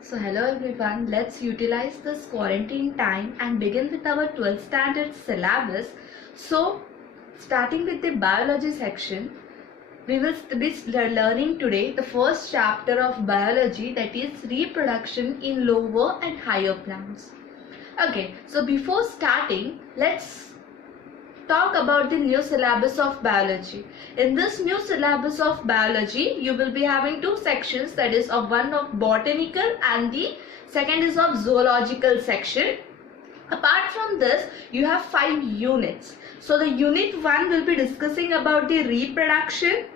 So hello everyone, let's utilize this quarantine time and begin with our 12th standard syllabus. So starting with the biology section, we will be learning today the first chapter of biology, that is reproduction in lower and higher plants. Okay, so before starting, let's talk about the new syllabus of biology. In this new syllabus of biology, you will be having two sections, that is one of botanical and the second is of zoological section. Apart from this, you have 5 units. So the unit 1 will be discussing about the reproduction.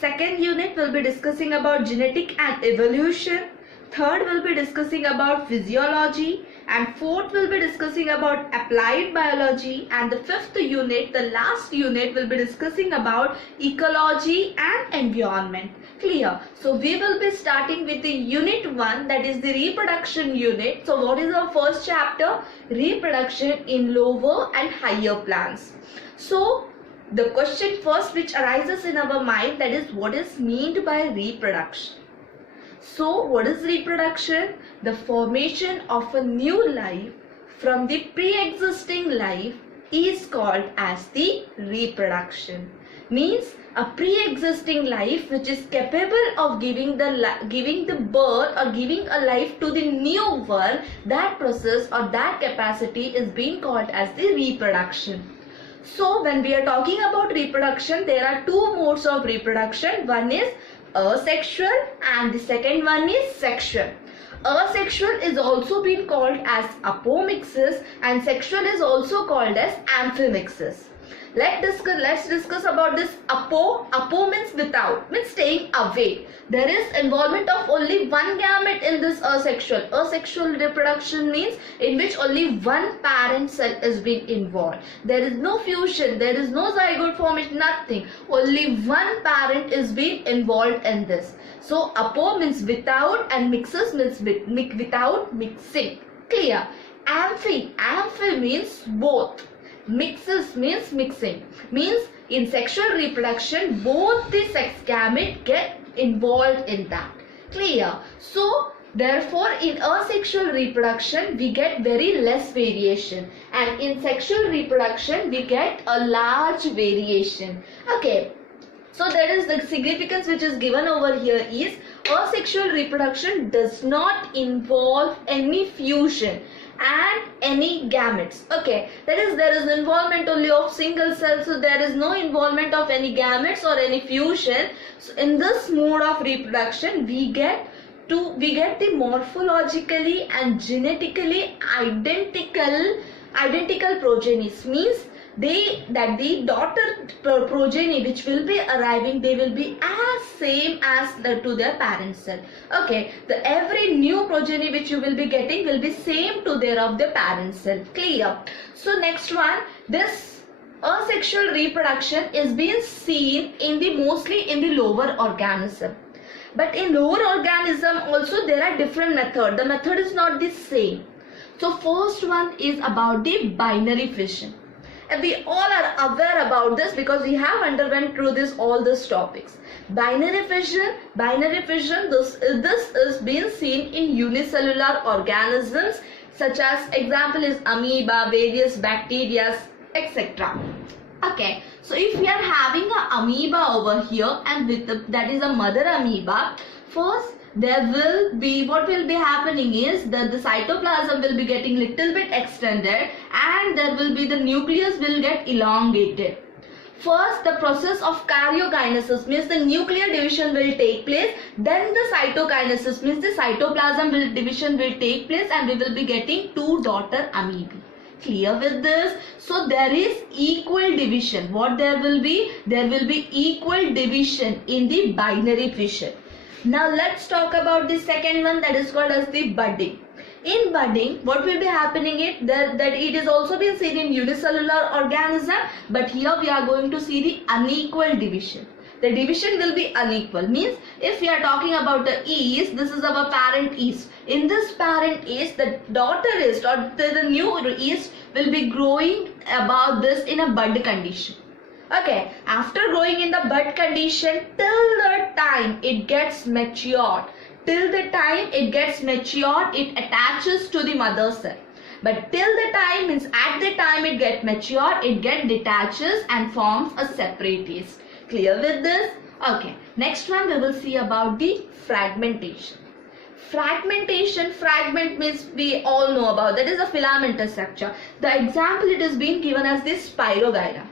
Second unit will be discussing about genetic and evolution. Third will be discussing about physiology, and fourth will be discussing about applied biology, and the fifth unit, the last unit, will be discussing about ecology and environment. Clear? So we will be starting with the unit 1, that is the reproduction unit. So what is our first chapter? Reproduction in lower and higher plants. So the question first which arises in our mind, that is what is meant by reproduction. So what is reproduction? The formation of a new life from the pre-existing life is called as the reproduction. Means a pre-existing life which is capable of giving the birth or giving a life to the new one, that process or that capacity is being called as the reproduction. So when we are talking about reproduction, there are two modes of reproduction. One is asexual and the second one is sexual. Asexual is also been called as apomixis and sexual is also called as amphimixis. Let's discuss about this. Apo means without, means staying away. There is involvement of only one gamete in this asexual. Asexual reproduction means in which only one parent cell is being involved. There is no fusion, there is no zygote formation, nothing. Only one parent is being involved in this. So apo means without and mixus means without mixing. Clear? Amphi means both. Mixes means mixing. Means in sexual reproduction, both the sex gamete get involved in that. Clear? So therefore in asexual reproduction we get very less variation, and in sexual reproduction we get a large variation. Okay, so that is the significance which is given over here is asexual reproduction does not involve any fusion and any gametes. Okay, that is, there is involvement only of single cells, so there is no involvement of any gametes or any fusion. So in this mode of reproduction we get the morphologically and genetically identical progenies. Means the daughter progeny which will be arriving, they will be as same as to their parent cell. Okay, every new progeny which you will be getting will be same to their of the parent cell. Clear? So next one, this asexual reproduction is being seen mostly in the lower organism. But in lower organism also there are different methods. The method is not the same. So first one is about the binary fission. And we all are aware about this because we have underwent through all these topics. Binary fission, this is being seen in unicellular organisms such as example is amoeba, various bacteria, etc. Okay, so if we are having an amoeba over here and that is a mother amoeba, first there will be, what will be happening is that the cytoplasm will be getting little bit extended and there will be the nucleus will get elongated. First the process of karyokinesis means the nuclear division will take place, then the cytokinesis means the cytoplasm division will take place and we will be getting two daughter amoebae. Clear with this? So there is equal division. What there will be? There will be equal division in the binary fission. Now let's talk about the second one, that is called as the budding. In budding, what will be happening is that it is also been seen in unicellular organism, but here we are going to see the unequal division. The division will be unequal. Means if we are talking about the yeast, this is our parent yeast. In this parent yeast, the daughter yeast or the new yeast will be growing about this in a bud condition. Okay, after growing in the bud condition till the time it gets matured, till the time it gets matured, it attaches to the mother cell. But till the time means at the time it get matured, it get detaches and forms a separate yeast. Clear with this? Okay. Next one we will see about the fragmentation. Fragmentation, fragment means we all know about, that is a filamentous structure. The example it is being given as this Spirogyra.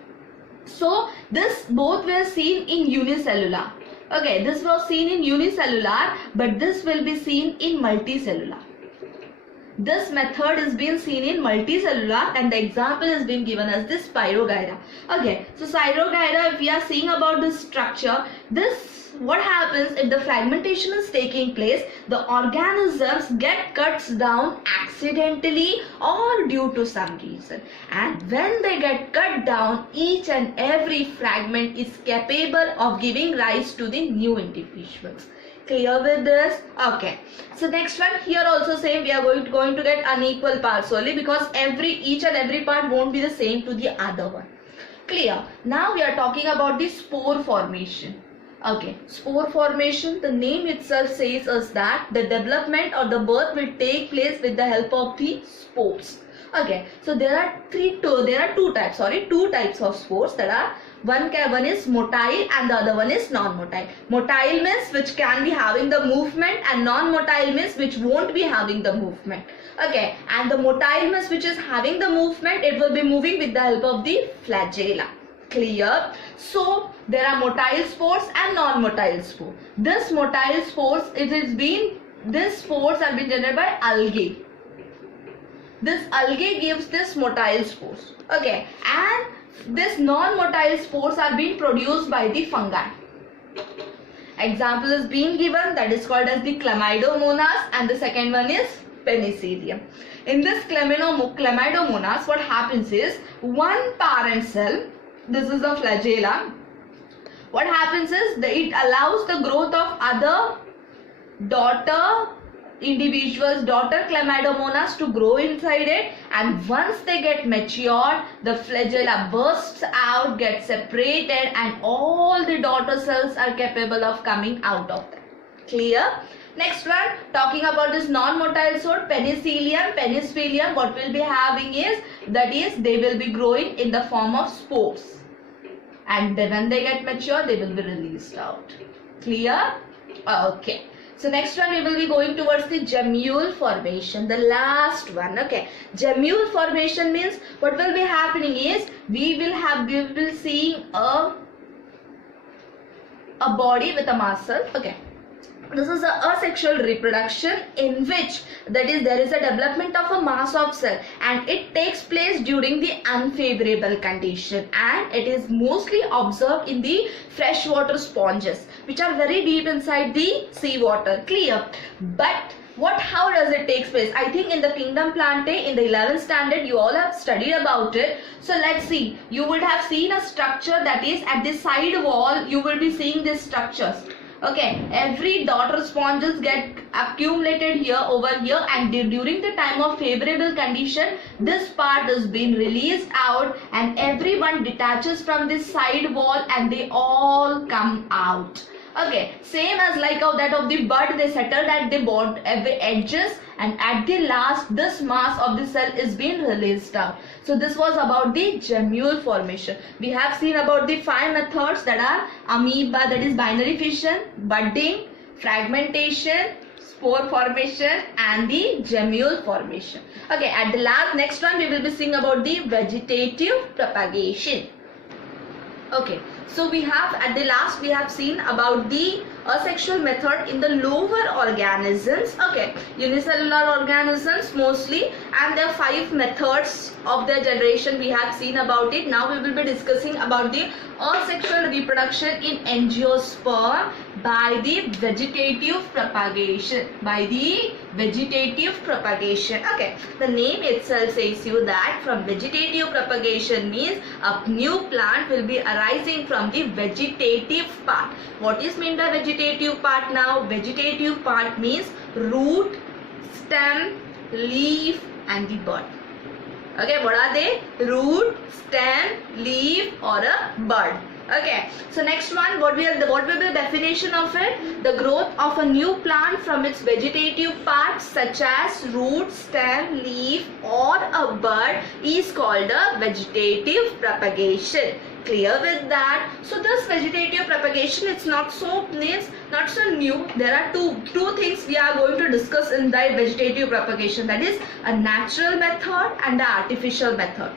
So this both were seen in unicellular. Okay, this was seen in unicellular, but this will be seen in multicellular. This method is being seen in multicellular and the example is being given as this Spirogyra. Okay, so Spirogyra, if we are seeing about this structure, this what happens if the fragmentation is taking place, the organisms get cuts down accidentally or due to some reason, and when they get cut down, each and every fragment is capable of giving rise to the new individuals. Clear with this? Okay. So next one, here also same, we are going to get unequal parts only because each and every part won't be the same to the other one. Clear? Now we are talking about the spore formation. Okay, spore formation, the name itself says us that the development or the birth will take place with the help of the spores. Okay, so there are two types of spores that are one is motile and the other one is non-motile. Motile means which can be having the movement and non-motile means which won't be having the movement. Okay, and the motile means which is having the movement, it will be moving with the help of the flagella. Clear? So there are motile spores and non-motile spores. This motile spores, these spores have been generated by algae. This algae gives this motile spores. Okay, and this non-motile spores are being produced by the fungi. Example is being given, that is called as the Chlamydomonas, and the second one is Penicillium. In this Chlamydomonas, what happens is one parent cell, this is the flagella. What happens is that it allows the growth of other daughter individuals, daughter Chlamydomonas to grow inside it, and once they get matured, the flagella bursts out, gets separated, and all the daughter cells are capable of coming out of that. Clear? Next one, talking about this non-motile sort, Penicillium, what we'll be having is, that is, they will be growing in the form of spores. And then when they get mature, they will be released out. Clear? Okay. So next one we will be going towards the gemule formation, the last one. Okay, gemule formation means what will be happening is we will seeing a body with a muscle. Okay, this is a asexual reproduction in which there is a development of a mass of cell, and it takes place during the unfavorable condition, and it is mostly observed in the freshwater sponges which are very deep inside the seawater. Clear? But how does it take place? I think in the Kingdom Plantae in the 11th standard you all have studied about it. So let's see. You would have seen a structure that is at the side wall. You will be seeing these structures. Okay, every daughter sponges get accumulated here over here, and during the time of favorable condition, this part is being released out, and everyone detaches from this side wall and they all come out. Okay, same as like how that of the bud, they settled at the edges, and at the last this mass of the cell is being released out. So this was about the gemule formation. We have seen about the 5 methods that are amoeba, that is binary fission, budding, fragmentation, spore formation, and the gemule formation. Okay, at the next one we will be seeing about the vegetative propagation. Okay, so we have at the last we have seen about the asexual method in the lower organisms. Okay, unicellular organisms mostly, and there are 5 methods of their generation we have seen about it. Now we will be discussing about the asexual reproduction in angiosperm by the vegetative propagation. Okay, the name itself says you that from vegetative propagation means a new plant will be arising from the vegetative part. What is meant by vegetative part now? Vegetative part means root, stem, leaf, and the bud. Okay, what are they? Root, stem, leaf, or a bud. Okay, so next one, what will be the definition of it? The growth of a new plant from its vegetative parts such as root, stem, leaf or a bud is called a vegetative propagation. Clear with that? So this vegetative propagation, it's not so new. There are two things we are going to discuss in the vegetative propagation, that is a natural method and the artificial method.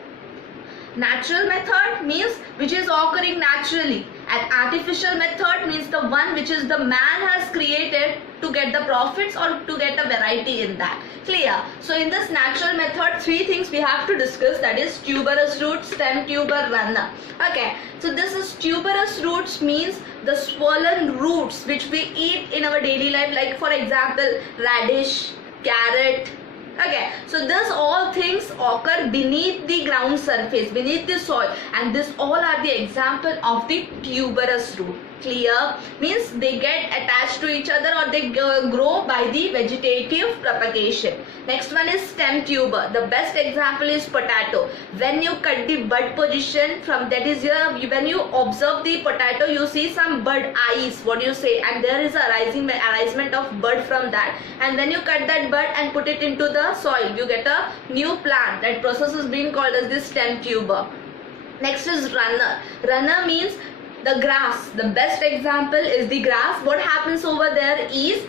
Natural method means which is occurring naturally, and artificial method means the one which is the man has created to get the profits or to get a variety in that. Clear? So in this natural method, three things we have to discuss, that is tuberous root, stem tuber, runner. Okay, so this is tuberous roots means the swollen roots which we eat in our daily life, like for example radish, carrot. Okay, so this all things occur beneath the ground surface, beneath the soil, and this all are the example of the tuberous root. Clear? Means they get attached to each other or they grow by the vegetative propagation. Next one is stem tuber. The best example is potato. When you cut the bud position from, that is your, when you observe the potato, you see some bud eyes, what you say, and there is a arisement of bud from that, and when you cut that bud and put it into the soil, you get a new plant. That process is being called as the stem tuber. Next is runner. Runner means the grass. The best example is the grass. What happens over there is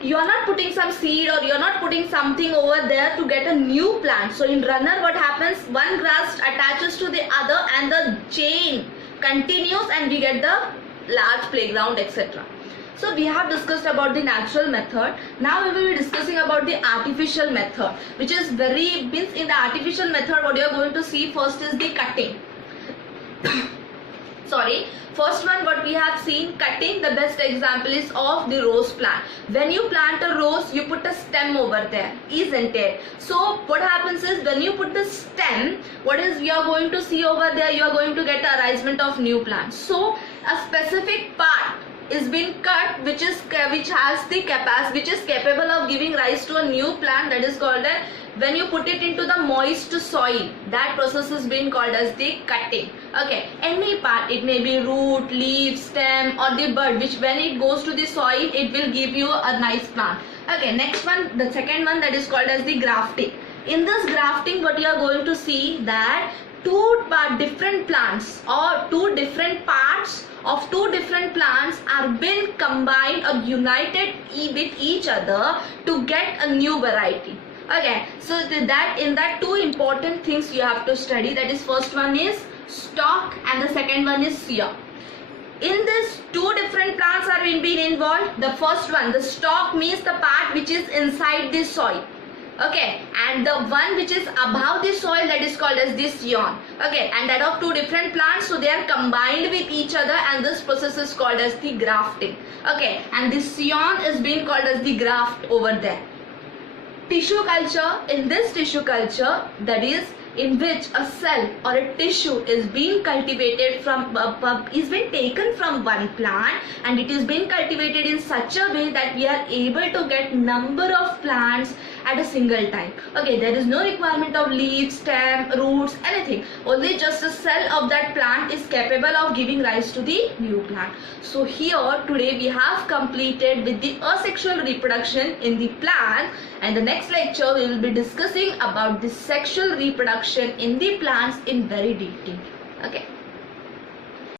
you are not putting some seed or you are not putting something over there to get a new plant. So in runner what happens, one grass attaches to the other and the chain continues and we get the large playground, etc. So we have discussed about the natural method. Now we will be discussing about the artificial method, which is means in the artificial method what you are going to see first is the cutting. Sorry, first one what we have seen, cutting. The best example is of the rose plant. When you plant a rose, you put a stem over there, isn't it? So what happens is when you put the stem, what is you are going to see over there, you are going to get the arisement of new plants. So a specific part is being cut which has the capacity, which is capable of giving rise to a new plant, that is called a, when you put it into the moist soil, that process is being called as the cutting. Okay, any part, it may be root, leaf, stem or the bud, which when it goes to the soil it will give you a nice plant. Okay, next one, the second one, that is called as the grafting. In this grafting what you are going to see that two different plants or two different parts of two different plants are been combined or united with each other to get a new variety. Okay, so that in that two important things you have to study, that is first one is stalk and the second one is sear. In this two different plants are being involved. The first one, the stalk means the part which is inside the soil. Okay, and the one which is above the soil, that is called as the scion. Okay, and that of two different plants, so they are combined with each other and this process is called as the grafting. Okay, and the scion is being called as the graft over there. Tissue culture, in this tissue culture, that is in which a cell or a tissue is being cultivated from is being taken from one plant and it is being cultivated in such a way that we are able to get number of plants at a single time. Okay, there is no requirement of leaves, stem, roots, anything. Only just a cell of that plant is capable of giving rise to the new plant. So here today we have completed with the asexual reproduction in the plant, and the next lecture we will be discussing about the sexual reproduction in the plants in very detail. Okay.